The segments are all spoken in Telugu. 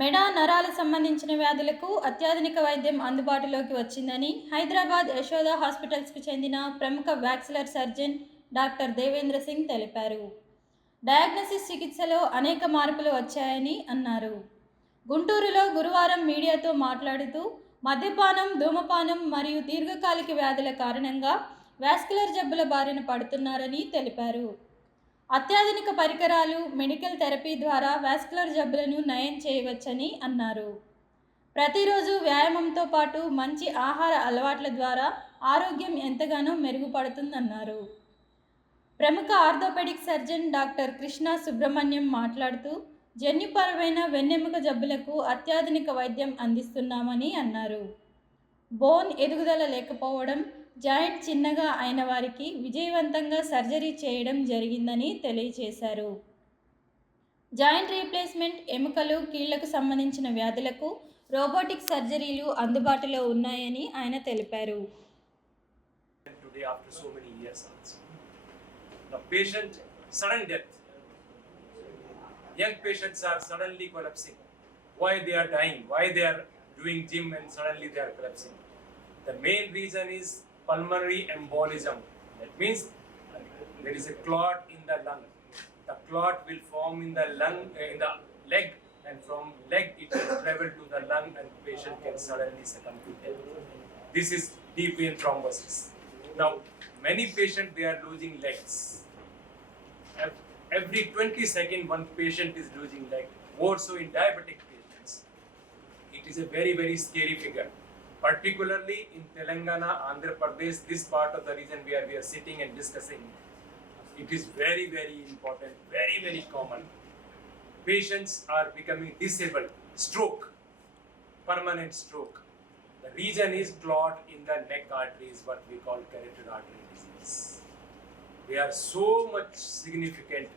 మెడ నరాలకు సంబంధించిన వ్యాధులకు అత్యాధునిక వైద్యం అందుబాటులోకి వచ్చిందని హైదరాబాద్ యశోద హాస్పిటల్స్కు చెందిన ప్రముఖ vascular surgeon doctor Devendra Singh తెలిపారు. డయాగ్నోసిస్ చికిత్సలో అనేక మార్పులు వచ్చాయని అన్నారు. గుంటూరులో గురువారం మీడియాతో మాట్లాడుతూ మద్యపానం, ధూమపానం మరియు దీర్ఘకాలిక వ్యాధుల కారణంగా వాస్కులర్ జబ్బుల బారిన పడుతున్నారని తెలిపారు. అత్యాధునిక పరికరాలు, మెడికల్ థెరపీ ద్వారా వాస్కులర్ జబ్బులను నయం చేయవచ్చని అన్నారు. ప్రతిరోజు వ్యాయామంతో పాటు మంచి ఆహార అలవాట్ల ద్వారా ఆరోగ్యం ఎంతగానో మెరుగుపడుతుందన్నారు. ప్రముఖ orthopaedic surgeon doctor Krishna Subrahmanyam మాట్లాడుతూ జన్యుపరమైన వెన్నెముక జబ్బులకు అత్యాధునిక వైద్యం అందిస్తున్నామని అన్నారు. బోన్ ఎదుగుదల లేకపోవడం, జాయింట్ చిన్నగా అయిన వారికి విజయవంతంగా సర్జరీ చేయడం జరిగిందని తెలియజేశారు. జాయింట్ రీప్లేస్మెంట్, ఎముకలు, కీళ్లకు సంబంధించిన వ్యాధులకు రోబోటిక్ సర్జరీలు అందుబాటులో ఉన్నాయని ఆయన తెలిపారు. Today, after so many years also, the patient sudden death, young patients are suddenly collapsing. Why they are dying? Why they are doing gym and suddenly they are collapsing? The main reason is pulmonary embolism. That means there is a clot in the lung. The clot will form in the lung, in the leg, and from leg it will travel to the lung, and patient can suddenly succumb to death. This is deep vein thrombosis. Now, many patients they are losing legs. Every 20 seconds, one patient is losing leg. More so in diabetic patients. It is a very, very scary figure. Particularly in Telangana, Andhra Pradesh, this part of the region where we are sitting and discussing, it is very, very important, very, very common. Patients are becoming disabled, stroke, permanent stroke. The reason is clot in the neck arteries, what we call carotid artery disease. They are so much significant,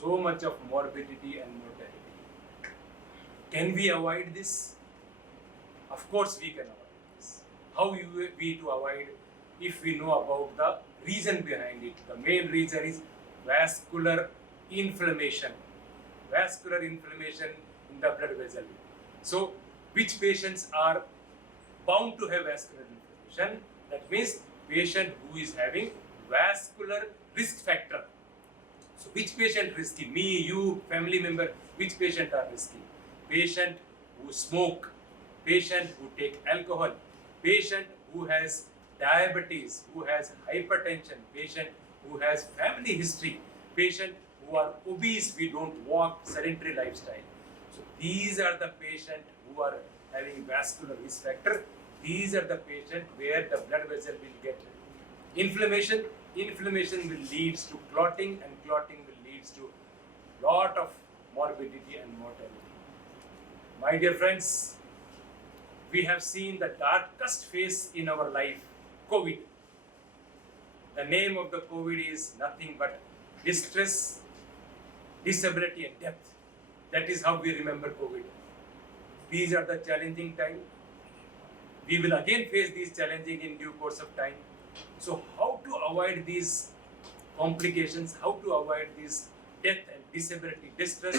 so much of morbidity and mortality. Can we avoid this? Of course we can avoid this. How we to avoid if we know about the reason behind it? The main reason is vascular inflammation. Vascular inflammation in the blood vessel. So which patients are bound to have vascular inflammation? That means patient who is having vascular risk factor. So which patient risky? Me, you, family member, which patient are risky? Patient who smoke, patient who take alcohol, patient who has diabetes, who has hypertension, patient who has family history, patient who are obese, we don't walk, sedentary lifestyle. So these are the patients who are having vascular risk factor. These are the patients where the blood vessel will get inflammation. Inflammation will leads to clotting, and clotting will leads to lot of morbidity and mortality. My dear friends, we have seen the darkest phase in our life, COVID. The name of the COVID is nothing but distress, disability and death. That is how we remember COVID. These are the challenging times. We will again face these challenging in due course of time. So how to avoid these complications, how to avoid this death and disability, distress?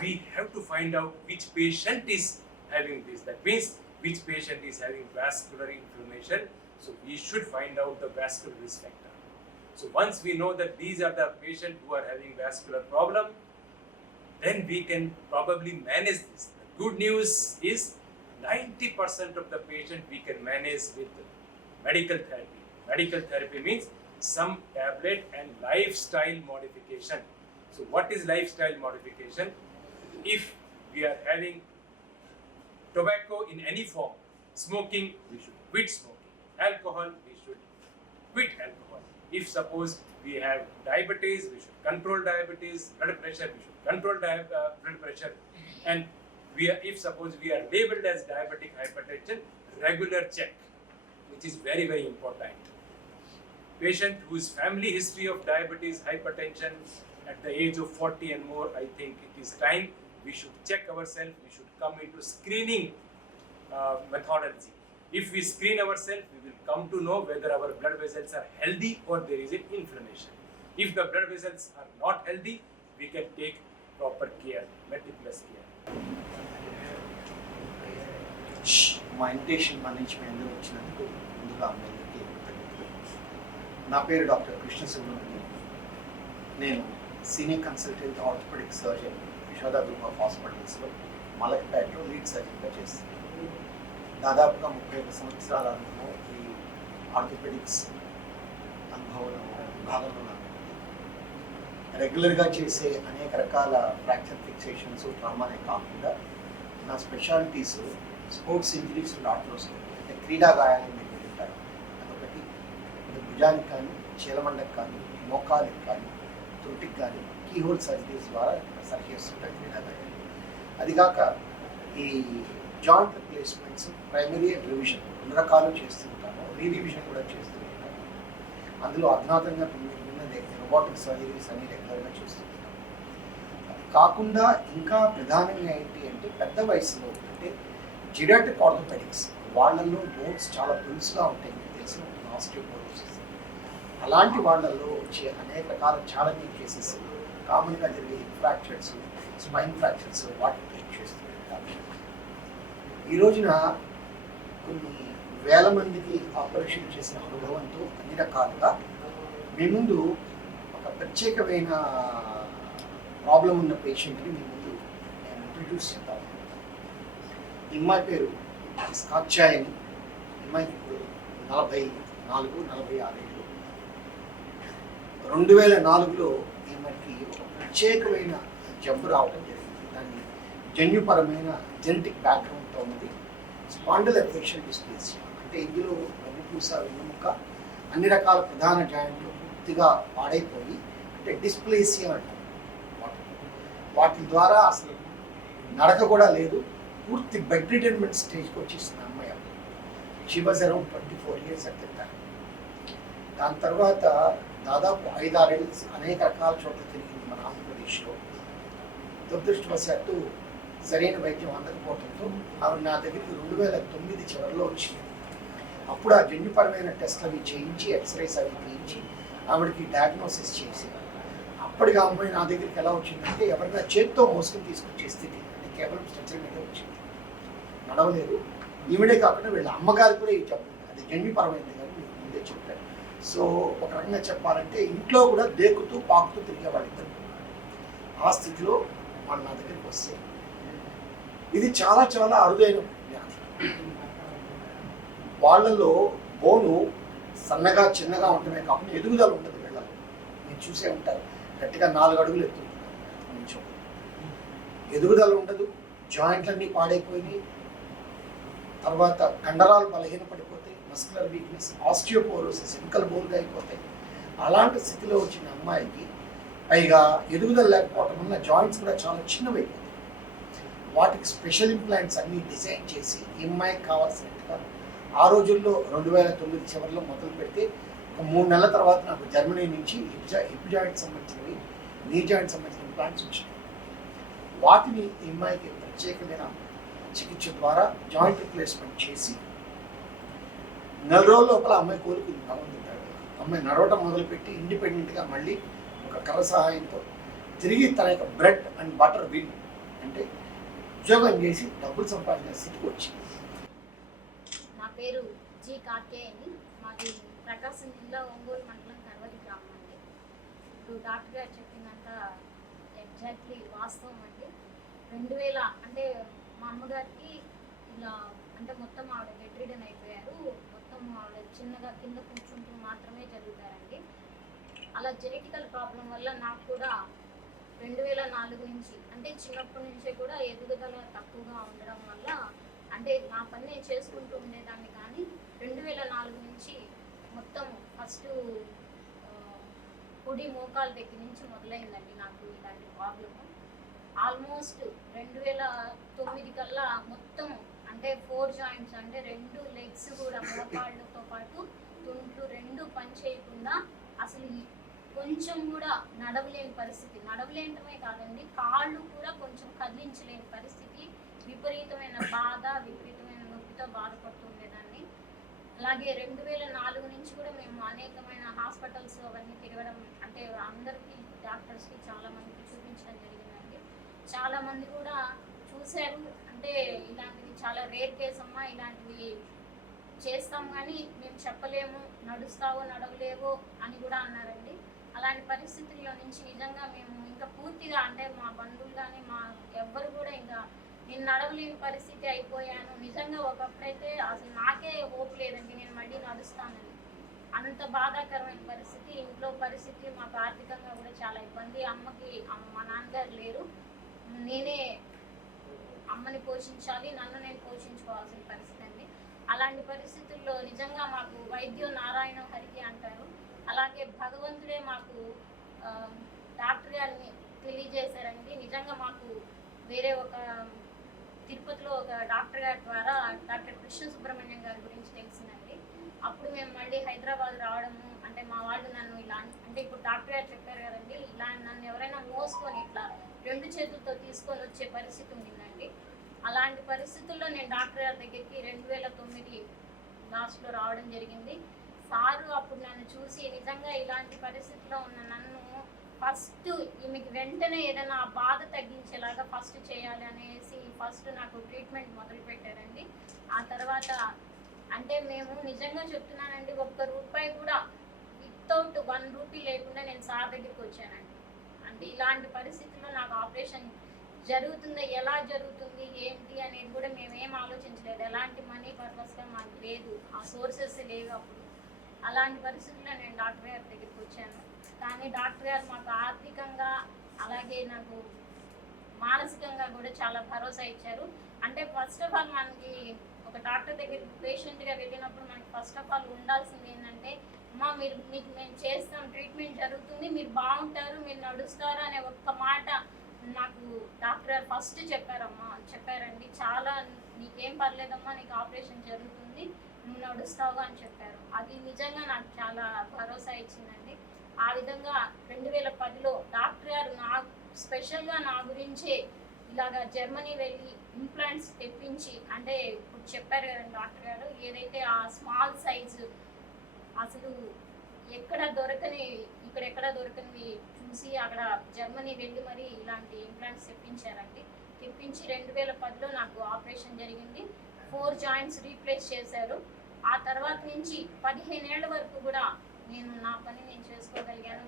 We have to find out which patient is having this. That means which patient is having vascular inflammation. So we should find out the vascular risk factor. So once we know that these are the patients who are having vascular problem, then we can probably manage this. The good news is 90% of the patient we can manage with medical therapy. Medical therapy means some tablet and lifestyle modification. So what is lifestyle modification? If we are having tobacco in any form, smoking, we should quit smoking. Alcohol, we should quit alcohol. If suppose we have diabetes, we should control diabetes. Blood pressure, we should control blood pressure. And if suppose we are labeled as diabetic hypertension, regular check, which is very, very important. Patient whose family history of diabetes, hypertension at the age of 40 and more, I think it is time we should check ourselves. We should come into screening methodology. If we screen ourselves, we will come to know whether our blood vessels are healthy or there is an inflammation. If the blood vessels are not healthy, we can take proper care, meticulous care. మా ఇన్విటేషన్ మన్నించి మీ అందరూ వచ్చినందుకు ముందుగా మీ అందరికీ కృతజ్ఞతలు. నా పేరు డాక్టర్ కృష్ణ సుబ్రహ్మణ్యం. నేను senior consultant orthopaedic surgeon Yashoda group of హాస్పిటల్స్లో మలక్పేటలో లీడ్ సర్జన్గా చేస్తున్నాను. దాదాపుగా 31 సంవత్సరాల అనుభవం ఈ ఆర్థోపెడిక్స్ అనుభవం విభాగంలో నాకు రెగ్యులర్గా చేసే అనేక రకాల ఫ్రాక్చర్ ఫిక్సేషన్స్ ట్రామానే కాకుండా నా specialities sports injuries and arthroscopy, అంటే క్రీడా గాయాలని మీరు వింటారు, అదొకటి. భుజానికి కానీ చీలమండకి కానీ మోకాలికి కానీ త్రుటికి కానీ కీహోల్ సర్జరీస్ ద్వారా సరి చేస్తుంటారు క్రీడా గాయాలు. అదిగాక ఈ joint replacements, primary and revision 2 రకాలు చేస్తుంటాను. రీరివిజన్ కూడా చేస్తుంటాను. అందులో అధునాతంగా ఉన్నది రోబోటిక్ సర్జరీస్ అన్ని రెగ్యులర్గా చేస్తుంటాను. అది కాకుండా ఇంకా ప్రధానంగా ఏంటి అంటే పెద్ద వయసులో అంటే జిరాటిక్ ఆర్థోపెడిక్స్, వాళ్ళల్లో బోన్స్ చాలా పులుసుగా ఉంటాయి, మీకు తెలిసిన ఆస్టియోపోరోసిస్. అలాంటి వాళ్ళల్లో వచ్చే అనేక రకాల ఛాలెంజింగ్ కేసెస్, కామన్గా జరిగే ఫ్రాక్చర్స్, స్పైన్ ఫ్రాక్చర్స్, వాటిని ట్రీట్ చేస్తుంటారు. ఈ రోజున కొన్ని వేల మందికి ఆపరేషన్ చేసిన అనుభవంతో అన్ని రకాలుగా మీ ముందు ఒక ప్రత్యేకమైన ప్రాబ్లం ఉన్న పేషెంట్ని మీ ముందు నేను ఇంట్రడ్యూస్ చేద్దాం. ఈ అమ్మాయి పేరు స్కాచ్చాయని. అమ్మాయికి ఇప్పుడు 44-46 ఏళ్ళు. 2004లో ఈమెకి ఒక ప్రత్యేకమైన జబ్బు రావడం జరిగింది. దాన్ని జన్యుపరమైన జెనెటిక్ బ్యాక్గ్రౌండ్తో ఉన్నది. స్పాండిల్ ఎఫెక్షన్ డిస్ప్లేసియా, అంటే ఇందులో వెన్నుపూస, వెన్నుముక్క, అన్ని రకాల ప్రధాన జాయింట్లు పూర్తిగా పాడైపోయి, అంటే డిస్ప్లేసియా అంటారు. వాటి ద్వారా అసలు నడక కూడా లేదు, పూర్తి బెడ్ రిటైర్మెంట్ స్టేజ్కి వచ్చేసిన అమ్మాయి. She was around 24 years at the time. దాని తర్వాత దాదాపు 5-6 ఏళ్ళు అనేక రకాల చోట్ల తిరిగింది మన ఆంధ్రప్రదేశ్లో. దురదృష్టవశాత్తు సరైన వైద్యం అందకపోవడంతో ఆవిడ నా దగ్గరికి 2009 చివరిలో వచ్చింది. అప్పుడు ఆ జన్యుపరమైన టెస్ట్లు అవి చేయించి, ఎక్స్రేస్ అవి చేయించి ఆవిడకి డయాగ్నోసిస్ చేసి, అప్పటికి ఆ అమ్మాయి నా దగ్గరికి ఎలా వచ్చిందంటే ఎవరైనా చేత్తో మోసుకొని తీసుకొచ్చే స్థితి, అంటే కేవలం స్ట్రక్చర్ మీద వచ్చింది, నడవలేదు. ఈవిడే కాకుండా వీళ్ళ అమ్మగారు కూడా ఈ జబ్బు, అది జన్యుపరమైనది కానీ మీకు ముందే చెప్పారు. సో ఒక రకంగా చెప్పాలంటే ఇంట్లో కూడా దేకుతూ పాకుతూ తిరిగే వాళ్ళిద్దరు. ఆ స్థితిలో వాళ్ళు నా దగ్గరికి వస్తే, ఇది చాలా చాలా అరుదైన వ్యాధి. వాళ్ళలో బోను సన్నగా చిన్నగా ఉంటమే కాకుండా ఎదుగుదల ఉంటుంది వీళ్ళలో. మీరు చూసే ఉంటారు, గట్టిగా 4 అడుగులు ఎత్తుంటారు కొంచెం, ఎదుగుదల ఉండదు, జాయింట్లన్నీ పాడైపోయినాయి. తర్వాత కండరాలు బలహీనపడిపోతాయి, మస్కులర్ వీక్నెస్, ఆస్టియోపోరోసిస్, ఎముకలు బోల్గా అయిపోతాయి. అలాంటి స్థితిలో వచ్చిన అమ్మాయికి పైగా ఎదుగుదల లేకపోవడం వల్ల జాయింట్స్ కూడా చాలా చిన్నవైపోతాయి. వాటికి స్పెషల్ ఇంప్లాంట్స్ అన్నీ డిజైన్ చేసి ఈ అమ్మాయికి కావాల్సినట్టుగా ఆ రోజుల్లో 2009 చివరిలో మొదలు పెడితే ఒక 3 నెలల తర్వాత నాకు జర్మనీ నుంచి హిప్ జాయింట్ సంబంధించినవి, నీ జాయింట్ సంబంధించిన ఇంప్లాంట్స్ వచ్చాయి. వాటిని ఈ అమ్మాయికి ప్రత్యేకమైన చికిత్స ద్వారా జాయింట్ రిప్లేస్మెంట్ చేసి 4 రోజుల లోపల అమ్మాయి కోలుకుంది. అమ్మాయి నడవటం మొదలుపెట్టి ఇండిపెండెంట్గా మళ్ళీ ఒక కర్ర సహాయంతో తిరిగి తన యొక్క బ్రెడ్ అండ్ బటర్ విన్, అంటే ఉద్యోగం చేసి డబ్బులు సంపాదించిన స్థితికి వచ్చింది. నా పేరు జి కార్కేయని. మాది ప్రకాశం జిల్లా ఒంగోలు మండలం కర్వలి గ్రామం అండి. ఇప్పుడు డాక్టర్ గారు చెప్పిందంతా ఎగ్జాక్ట్లీ వాస్తవం అండి. 2000 అంటే మా అమ్మగారికి ఇలా అంటే మొత్తం ఆవిడ బెడ్ రిడన్ అయిపోయారు. మొత్తం ఆవిడ చిన్నగా కింద కూర్చుంటూ మాత్రమే జరుగుతారండి. అలా జెనెటికల్ ప్రాబ్లం వల్ల నాకు కూడా 2004 నుంచి అంటే చిన్నప్పటి నుంచే కూడా ఎదుగుదల తక్కువగా ఉండడం వల్ల అంటే నా పని నేను చేసుకుంటూ ఉండేదాన్ని. కానీ 2004 నుంచి మొత్తం ఫస్ట్ కుడి మోకాల దగ్గర నుంచి మొదలైందండి నాకు ఇలాంటి ప్రాబ్లము. ఆల్మోస్ట్ 2009 కల్లా మొత్తం అంటే 4 జాయింట్స్ అంటే 2 లెగ్స్ కూడా మోకాళ్ళతో పాటు తుంట్లు 2 పని చేయకుండా అసలు కొంచెం కూడా నడవలేని పరిస్థితి. నడవలేంటమే కాదండి, కాళ్ళు కూడా కొంచెం కదిలించలేని పరిస్థితి. విపరీతమైన బాధ, విపరీతమైన నొప్పితో బాధపడుతుండేదాన్ని. అలాగే 2004 నుంచి కూడా మేము అనేకమైన హాస్పిటల్స్ అవన్నీ తిరగడం, అంటే అందరికీ డాక్టర్స్కి చాలా మందికి చూపించడం జరిగిందండి. చాలామంది కూడా చూశారు. అంటే ఇలాంటివి చాలా రేర్ కేసు అమ్మా, ఇలాంటివి చేస్తాం కానీ మేము చెప్పలేము, నడుస్తావో నడవలేవో అని కూడా అన్నారండి. అలాంటి పరిస్థితుల్లో నుంచి నిజంగా మేము ఇంకా పూర్తిగా అంటే మా బంధువులు కానీ మా ఎవ్వరు కూడా ఇంకా నేను నడవలేని పరిస్థితి అయిపోయాను. నిజంగా ఒకప్పుడైతే అసలు నాకే హోప్ లేదండి నేను మళ్ళీ నడుస్తానని. అంత బాధాకరమైన పరిస్థితి, ఇంట్లో పరిస్థితి, మాకు ఆర్థికంగా కూడా చాలా ఇబ్బంది. అమ్మకి మా నాన్నగారు లేరు, నేనే అమ్మని పోషించాలి, నన్ను నేను పోషించుకోవాల్సిన పరిస్థితి అండి. అలాంటి పరిస్థితుల్లో నిజంగా మాకు వైద్యం నారాయణ హరికి అంటారు, అలాగే భగవంతుడే మాకు డాక్టర్ గారిని తెలియజేశారండి. నిజంగా మాకు వేరే ఒక తిరుపతిలో ఒక డాక్టర్ గారి ద్వారా డాక్టర్ కృష్ణ సుబ్రహ్మణ్యం గారి గురించి తెలిసిందండి. అప్పుడు మేము మళ్ళీ హైదరాబాద్ రావడము, అంటే మా వాళ్ళు నన్ను ఇలా అంటే ఇప్పుడు డాక్టర్ గారు చెప్పారు కదండి, ఇలా నన్ను ఎవరైనా మోసుకొని ఇట్లా 2 చేతులతో తీసుకొని వచ్చే పరిస్థితి ఉండిందండి. అలాంటి పరిస్థితుల్లో నేను డాక్టర్ గారి దగ్గరికి 2009 లాస్ట్లో రావడం జరిగింది. సారు అప్పుడు నన్ను చూసి నిజంగా ఇలాంటి పరిస్థితిలో ఉన్న నన్ను ఫస్ట్ ఈమెకి వెంటనే ఏదైనా ఆ బాధ తగ్గించేలాగా ఫస్ట్ చేయాలి అనేసి ఫస్ట్ నాకు ట్రీట్మెంట్ మొదలు పెట్టారండి. ఆ తర్వాత అంటే మేము నిజంగా చెప్తున్నానండి, ₹1 కూడా వితౌట్ 1 రూపీ లేకుండా నేను సార్ దగ్గరికి వచ్చానండి. అంటే ఇలాంటి పరిస్థితుల్లో నాకు ఆపరేషన్ జరుగుతుందా, ఎలా జరుగుతుంది ఏంటి అనేది కూడా మేమేం ఆలోచించలేదు. ఎలాంటి మనీ పర్పస్గా మాకు లేదు, ఆ సోర్సెస్ లేవు అప్పుడు. అలాంటి పరిస్థితుల్లో నేను డాక్టర్ గారి దగ్గరికి వచ్చాను. కానీ డాక్టర్ గారు మాకు ఆర్థికంగా అలాగే నాకు మానసికంగా కూడా చాలా భరోసా ఇచ్చారు. అంటే ఫస్ట్ ఆఫ్ ఆల్ మనకి ఒక డాక్టర్ దగ్గరికి పేషెంట్గా వెళ్ళినప్పుడు మనకి ఫస్ట్ ఆఫ్ ఆల్ ఉండాల్సింది ఏంటంటే, అమ్మా మీకు మేము చేస్తాం, ట్రీట్మెంట్ జరుగుతుంది, మీరు బాగుంటారు, మీరు నడుస్తారు అనే ఒక్క మాట నాకు డాక్టర్ గారు ఫస్ట్ చెప్పారండి. చాలా నీకేం పర్లేదమ్మా, నీకు ఆపరేషన్ జరుగుతుంది, నువ్వు నడుస్తావు అని చెప్పారు. అది నిజంగా నాకు చాలా భరోసా ఇచ్చిందండి. ఆ విధంగా 2010లో డాక్టర్ గారు స్పెషల్గా నా గురించే ఇలాగా జర్మనీ వెళ్ళి ఇంప్లాంట్స్ తెప్పించి, అంటే ఇప్పుడు చెప్పారు కదండి డాక్టర్ గారు, ఏదైతే ఆ స్మాల్ సైజు అసలు ఎక్కడ దొరకనివి చూసి అక్కడ జర్మనీ వెళ్ళి మరి ఇలాంటి ఇంప్లాంట్స్ తెప్పించారండి. తెప్పించి 2010లో నాకు ఆపరేషన్ జరిగింది. 4 జాయింట్స్ రీప్లేస్ చేశారు. ఆ తర్వాత నుంచి 15 ఏళ్ల వరకు కూడా నేను నా పని నేను చేసుకోగలిగాను.